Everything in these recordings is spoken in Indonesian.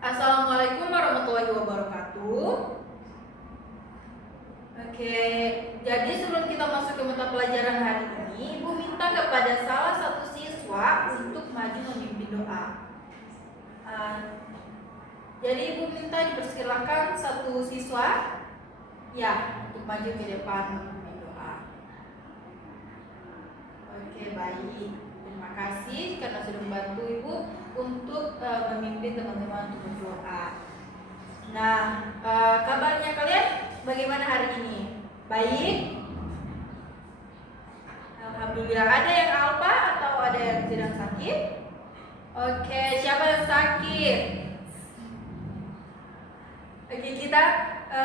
Assalamualaikum warahmatullahi wabarakatuh. Oke, jadi sebelum kita masuk ke mata pelajaran hari ini, Ibu minta kepada salah satu siswa untuk maju memimpin doa. Jadi Ibu minta dipersilakan satu siswa ya untuk maju ke depan memimpin doa. Oke, baik. Terima kasih karena sudah membantu Ibu untuk memimpin teman-teman untuk berdoa. Nah, kabarnya kalian bagaimana hari ini? Baik? Alhamdulillah. Ada yang alpa atau ada yang sedang sakit? Oke, siapa yang sakit? Oke, kita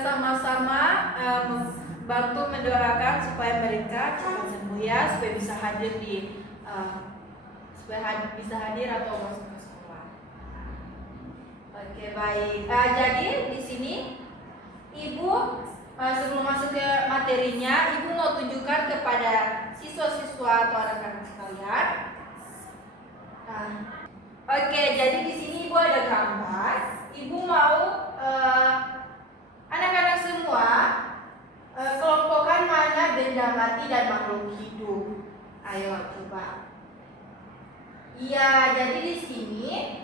sama-sama bantu mendoakan supaya mereka cepat sembuh ya, supaya bisa hadir bisa hadir atau masuk ke sekolah. Oke, baik. Jadi di sini Ibu sebelum masuk ke materinya, Ibu mau tunjukkan kepada siswa-siswa atau anak-anak sekalian. Oke, jadi di sini Ibu ada gambar. Ibu mau anak-anak semua kelompokkan mana benda mati dan makhluk hidup. Ayo coba. Iya, jadi di sini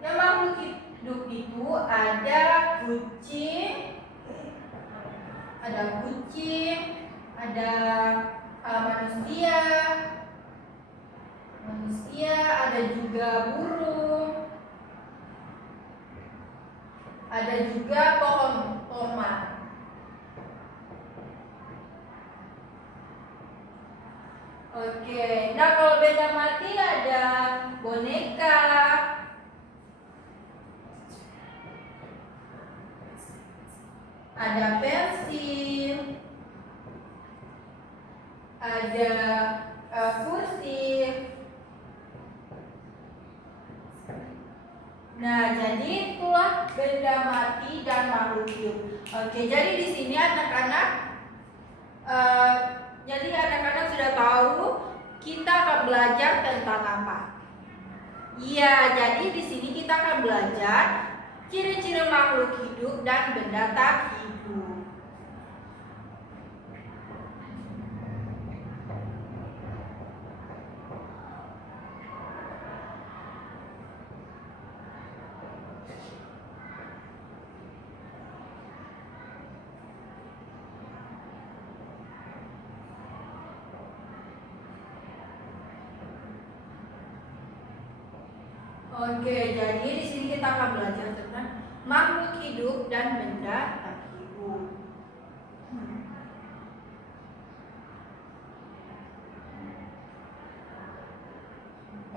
yang makhluk hidup itu ada kucing, ada manusia, ada juga burung, ada juga pohon tomat. Oke, nah kalau benda mati ada boneka, ada pensil, ada kursi. Nah, jadi itulah benda mati dan makhluk hidup. Oke, jadi di sini anak-anak sudah tahu kita akan belajar tentang apa? Iya, jadi di sini kita akan belajar ciri-ciri makhluk hidup dan benda tak hidup. Oke, jadi di sini kita akan belajar tentang makhluk hidup dan benda tak hidup.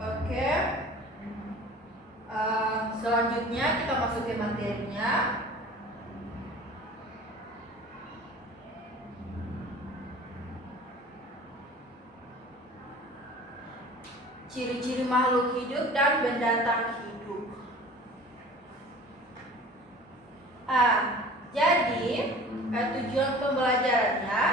Oke, selanjutnya kita masuk ke materinya. Ciri-ciri makhluk hidup dan benda tak hidup. Jadi tujuan pembelajarannya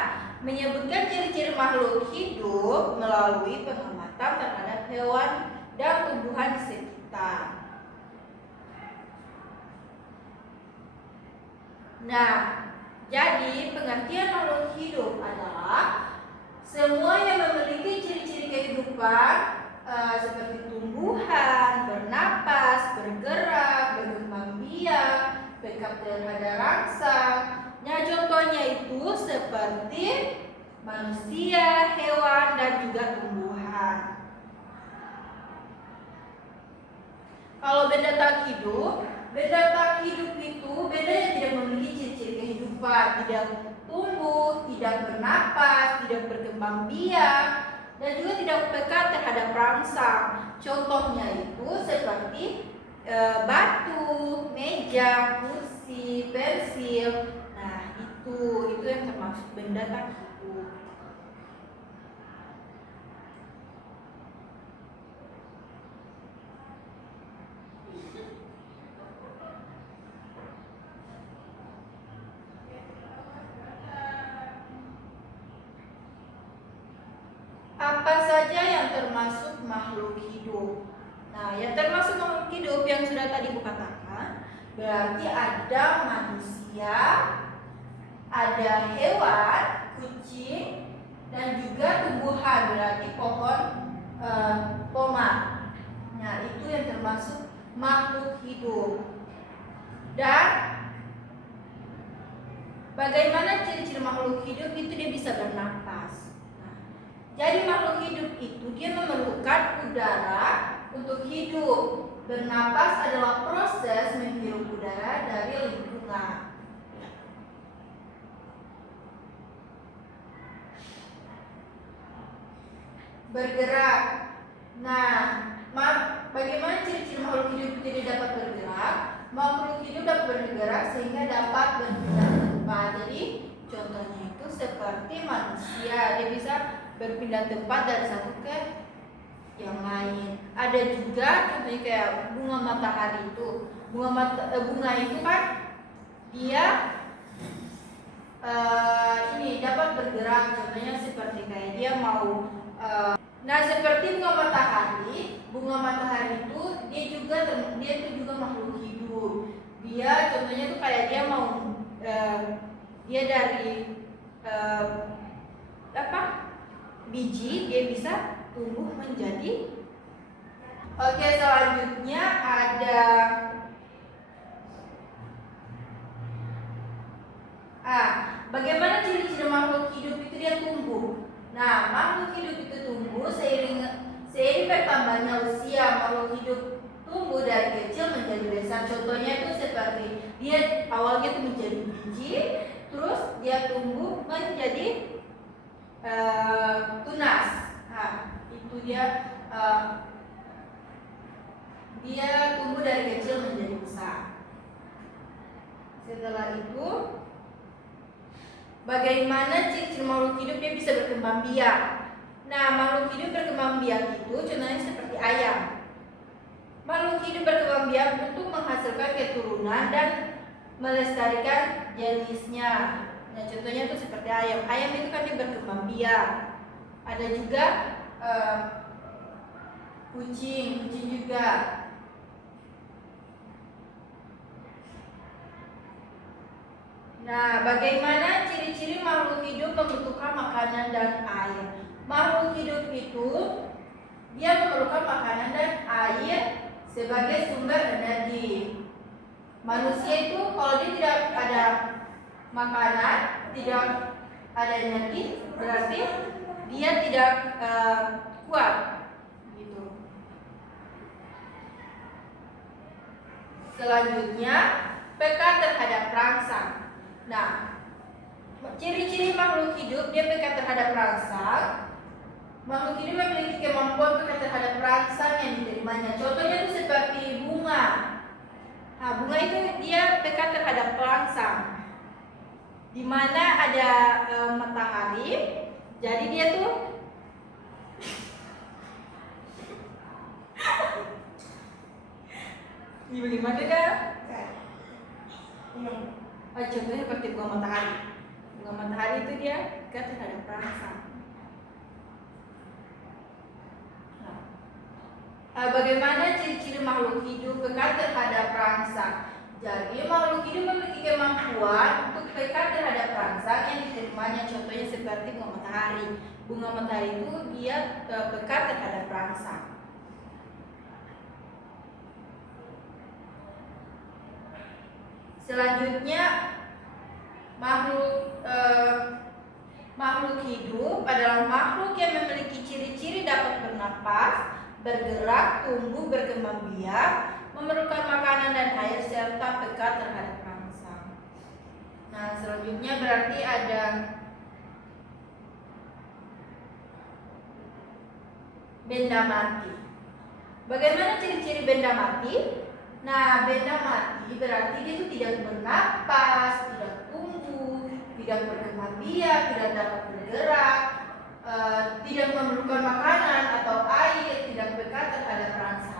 menyebutkan ciri-ciri makhluk hidup melalui pengamatan terhadap hewan dan tumbuhan di sekitar. Nah, jadi pengertian makhluk hidup adalah semua yang memiliki ciri-ciri kehidupan seperti tumbuhan, bernapas, bergerak, berkembang biak, bekap terhadap rangsang. Nah, contohnya itu seperti manusia, hewan, dan juga tumbuhan. Kalau benda tak hidup itu benda yang tidak memiliki ciri-ciri kehidupan, tidak tumbuh, tidak bernapas, tidak berkembang biak, dan juga tidak peka terhadap rangsang. Contohnya itu seperti batu, meja, kursi, pensil. Nah, itu yang termasuk benda tak hidup. Apa saja yang termasuk makhluk hidup? Nah, yang termasuk makhluk hidup yang sudah tadi Ibu katakan berarti ada manusia, ada hewan, kucing, dan juga tumbuhan, berarti pohon tomat. Nah, itu yang termasuk makhluk hidup. Dan bagaimana ciri-ciri makhluk hidup itu? Dia bisa bernapas. Nah, jadi makhluk hidup itu dia memerlukan udara untuk hidup. Bernapas adalah proses menghirup udara dari lingkungan. Bergerak. Nah, bagaimana ciri-ciri makhluk hidup itu dia dapat bergerak? Makhluk hidup dapat bergerak sehingga dapat berpindah tempat. Jadi contohnya itu seperti manusia, dia bisa berpindah tempat dari satu ke yang lain. Ada juga contohnya kayak bunga matahari itu. Bunga itu kan dia ini dapat bergerak. Contohnya seperti kayak dia mau nah, seperti bunga matahari itu dia itu juga makhluk hidup. Dia contohnya itu kayak dia mau dia dari biji dia bisa tumbuh menjadi. Oke, selanjutnya ada bagaimana ciri-ciri makhluk hidup itu dia tumbuh. Nah, makhluk hidup itu tumbuh seiring bertambahnya usia. Makhluk hidup tumbuh dari kecil menjadi besar. Contohnya itu seperti dia awalnya itu menjadi biji, terus dia tumbuh menjadi tunas. Nah, itu dia tumbuh dari kecil menjadi besar. Setelah itu, bagaimana ciri-ciri makhluk hidup dia bisa berkembang biak? Nah, makhluk hidup berkembang biak itu contohnya seperti ayam. Makhluk hidup berkembang biak untuk menghasilkan keturunan dan melestarikan jenisnya. Nah, contohnya itu seperti ayam. Ayam itu kan dia berkembang biak. Ada juga kucing juga. Nah, bagaimana ciri-ciri makhluk hidup membutuhkan makanan dan air? Makhluk hidup itu dia memerlukan makanan dan air sebagai sumber energi. Manusia itu kalau dia tidak ada makanan, tidak ada energi, berarti dia tidak kuat. Gitu. Selanjutnya, peka terhadap rangsang. Nah, ciri-ciri makhluk hidup dia peka terhadap rangsang. Makhluk hidup memiliki kemampuan peka terhadap rangsang yang diterimanya. Contohnya itu seperti bunga. Nah, bunga itu dia peka terhadap rangsang. Di mana ada matahari, jadi dia tuh ini bagaimana dah? Contohnya seperti bunga matahari. Bunga matahari itu dia peka terhadap rangsang. Bagaimana ciri-ciri makhluk hidup peka terhadap rangsang? Jadi makhluk hidup memiliki kemampuan untuk peka terhadap rangsang yang diterimanya. Contohnya seperti bunga matahari. Bunga matahari itu dia peka terhadap rangsang. Selanjutnya makhluk hidup adalah makhluk yang memiliki ciri-ciri dapat bernapas, bergerak, tumbuh, berkembang biak, memerlukan makanan dan air, serta peka terhadap rangsang. Nah, selanjutnya berarti ada benda mati. Bagaimana ciri-ciri benda mati? Nah, benda mati berarti dia itu tidak bernapas, tidak tumbuh, tidak berkembang biak, tidak dapat bergerak, tidak memerlukan makanan atau air, tidak peka terhadap rangsang.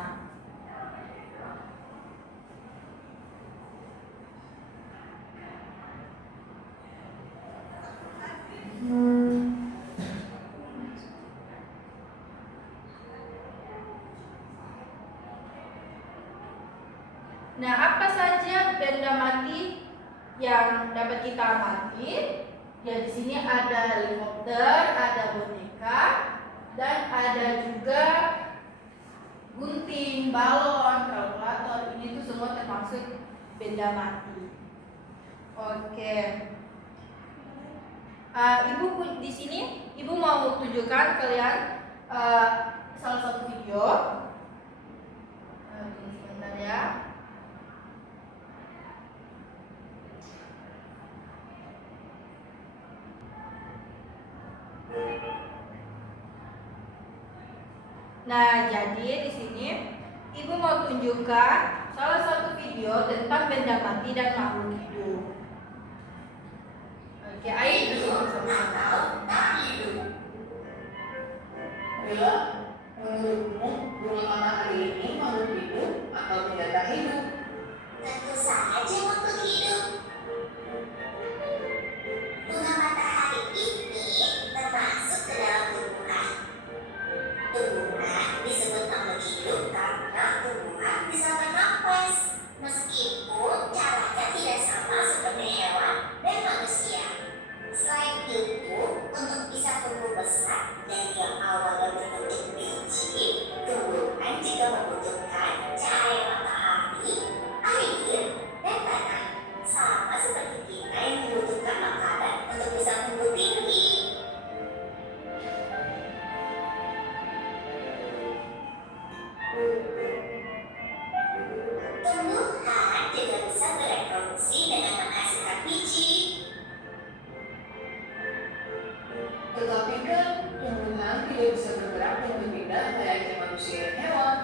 Nah, apa saja benda mati yang dapat kita amati? Ya, di sini ada helikopter, ada boneka, dan ada juga gunting, balon, kalkulator. Ini tuh semua termasuk benda mati. Oke. Ibu di sini, ibu mau tunjukkan kalian salah satu video. Tunggu sebentar ya. Nah, jadi di sini ibu mau tunjukkan salah satu video tentang benda mati dan makhluk hidup. Oke, ayo atau tak hidup. Bila menurutmu bunga matahari ini makhluk hidup atau benda tak hidup? Tentu saja makhluk hidup. Bunga matahari ini termasuk ke dalam tumbuhan. Tumbuhan disebut makhluk hidup karena tumbuhan bisa bernafas, meskipun caranya tidak sama seperti hewan dan manusia. Selain itu, untuk bisa tumbuh besar dari yang awalnya berbentuk biji, tumbuhan juga membutuhkan cahaya matahari, air, dan tanah. Sama seperti kita yang membutuhkan makanan untuk bisa tumbuh tinggi. Tumbuhan juga bisa bereproduksi dengan menghasilkan biji. Tetapi kan tumbuhan tidak bisa bergerak dan berpindah layaknya manusia dan hewan.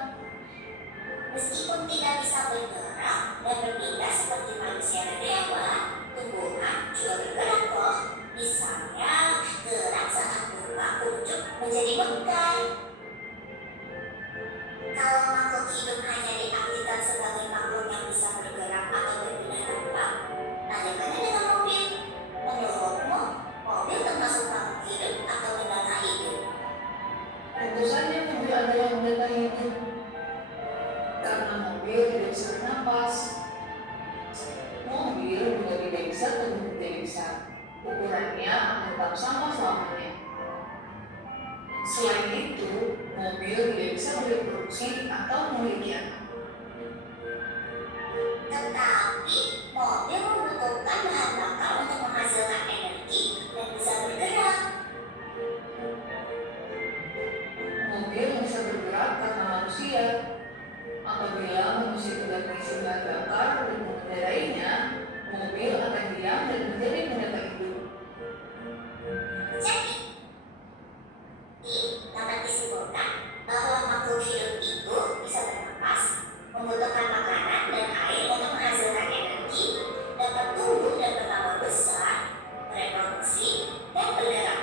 Meskipun tidak bisa bergerak dan berpindah seperti manusia dan hewan, tumbuhan juga bergerak loh. Misalnya, gerak saat bunga kuncup menjadi mekar. Kalau makhluk hidup hanya diartikan sebagai makhluk yang bisa bergerak atau berpindah tempat, bagaimana dengan mobil? Menurutmu, mobil termasuk makhluk hidup atau benda tak hidup? Tentu saja mobil adalah benda tak hidup. Karena mobil tidak bisa bernapas. Mobil juga tidak bisa tumbuh menjadi besar. Ukurannya akan tetap sama selamanya. Selain itu, mobil tidak bisa bereproduksi atau memiliki anak. Tetapi, mobil membutuhkan bahan bakar untuk menghasilkan energi dan bisa bergerak. Mobil bisa bergerak karena manusia. Apabila manusia tidak mengisi bahan bakar untuk mengendarainya, mobil akan diam dan menjadi benda tak hidup. Jadi, dapat disimpulkan bahwa makhluk hidup itu bisa bernapas, membutuhkan makanan dan air untuk menghasilkan energi, dapat tumbuh dan bertambah besar, bereproduksi, dan bergerak.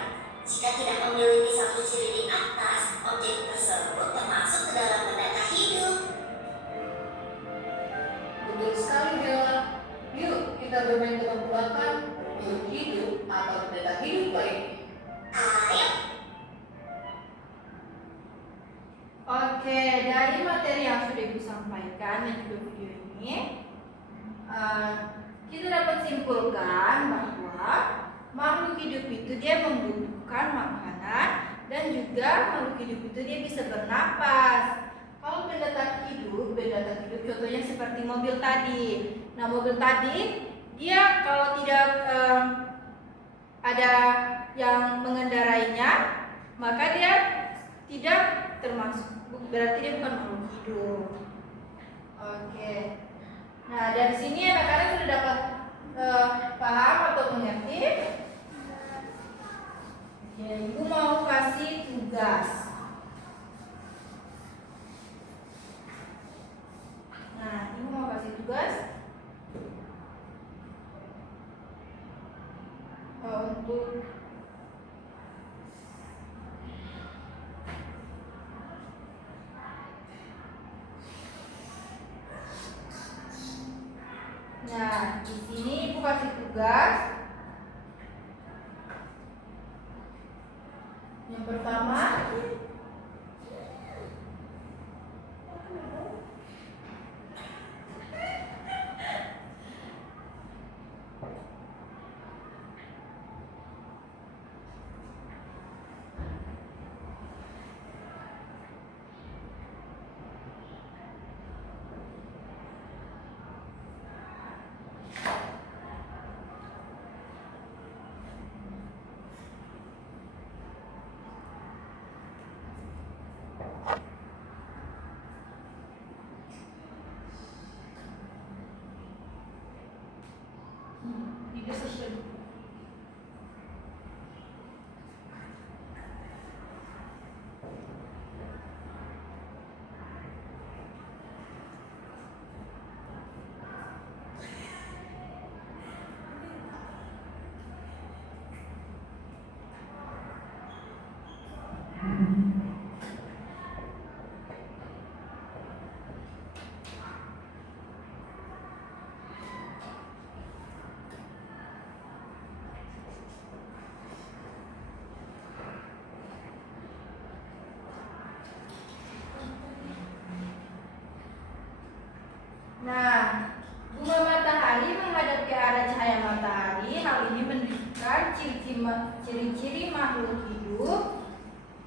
Jika tidak memiliki satu ciri di atas, objek tersebut termasuk ke dalam benda tak hidup. Betul sekali, Bella. Yuk, kita bermain tebak-tebakan makhluk hidup atau benda tak hidup lainnya. Ayo, Oke, dari materi yang sudah Ibu sampaikan dan juga video ini, kita dapat simpulkan bahwa makhluk hidup itu dia membutuhkan makanan dan juga makhluk hidup itu dia bisa bernapas. Kalau benda tak hidup contohnya seperti mobil tadi. Nah, mobil tadi dia kalau tidak ada yang mengendarainya, maka dia tidak termasuk, berarti dia bukan makhluk hidup. Oke. Nah, dari sini anak-anak sudah dapat paham atau mengerti? Oke, Ibu mau kasih tugas. Nah, Ibu mau kasih tugas untuk Nah, di sini Ibu kasih tugas. Yang pertama, Nah, bunga matahari menghadap ke arah cahaya matahari. Hal ini menunjukkan ciri-ciri makhluk hidup.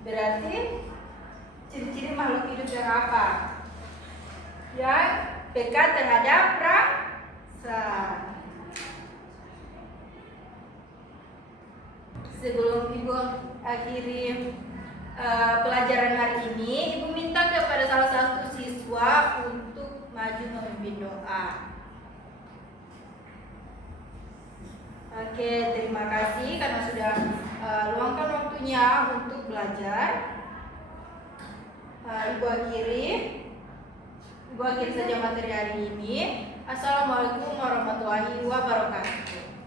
Berarti ciri-ciri makhluk hidup yang apa? Yang peka terhadap rasa. Sebelum Ibu akhiri pelajaran hari ini, Ibu minta kepada salah satu siswa untuk maju memimpin doa. Oke, terima kasih karena sudah luangkan waktunya untuk belajar. Ibu akhiri saja materi hari ini. Assalamualaikum warahmatullahi wabarakatuh.